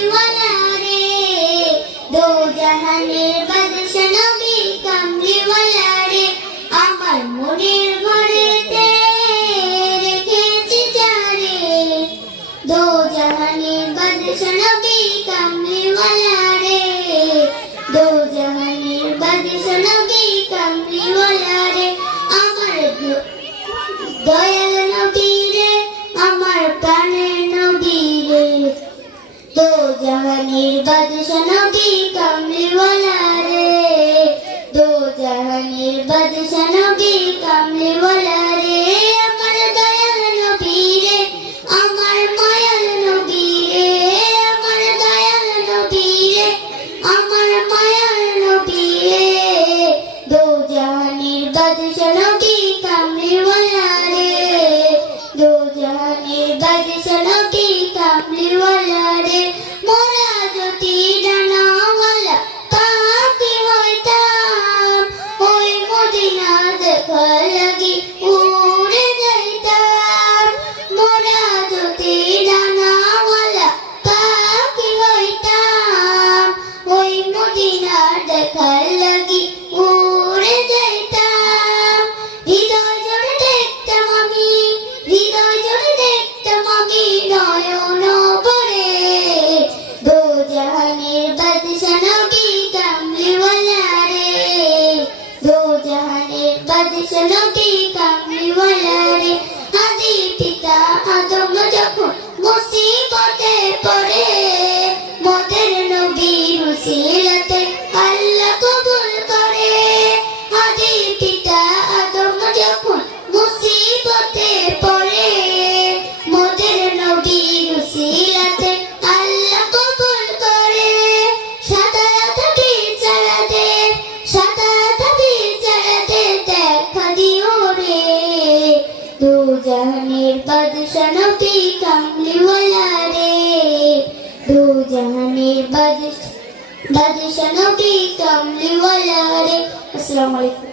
কামলিওয়ালা রে, দো জাহানের বাদশা নবী কামলিওয়ালা রে, আমার মনের ঘরেতে রেখেছি যারে, দো জাহানের বাদশা নবী কামলিওয়ালা রে, দো জাহানের বাদশা নবী কামলিওয়ালা রে, আমার দয়াল নবী রে, আমার প্রাণের নবী রে, দো জাহানের বাদশা নবী কামলিওয়ালা রে, দো জাহানের বাদশা নবী কামলিওয়ালা রে, আমার দয়াল নবী রে, আমার মায়াল নবী রে, আমার দয়াল নবী রে, আমার মায়াল নবী রে, দো জাহানের বাদশা নবী কামলিওয়ালা রে, দো জাহানের বাদশা নবী কামলিওয়ালা রে, মোরা যদি ডানাওয়ালা পাখি হইতাম, ওই মদিনা দেখার লাগি উড়ে যাইতাম, মোরা যদি ডানাওয়ালা পাখি হইতাম, ওই মদিনা দেখার লাগি উড়ে যাইতাম, হৃদয় জোড়ে দেখতাম আমি, হৃদয় জোড়ে দেখতাম আমি নয়ন ভরে, দো জাহানের বাদশা নবী কামলিওয়ালা রে, দো জাহানের বাদশা নবী কামলিওয়ালা রে, আদি পিতা আদম যখন মুসিবতে পড়ে, মোদের নবীর উসিলাতে আল্লাহ কবুল করে, আদি পিতা আদম যখন মুসিবতে পড়ে, মোদের নবীর উসিলাতে আল্লাহ কবুল করে, সাতারাত বিচারাতে, সাতারাত বিচারাতে দেখা দিও রে, দো জাহানের বাদশা নবী কামলিওয়ালা রে, দো জাহানের বাদশা নবী কামলিওয়ালা রে। আসসালামু আলাইকুম।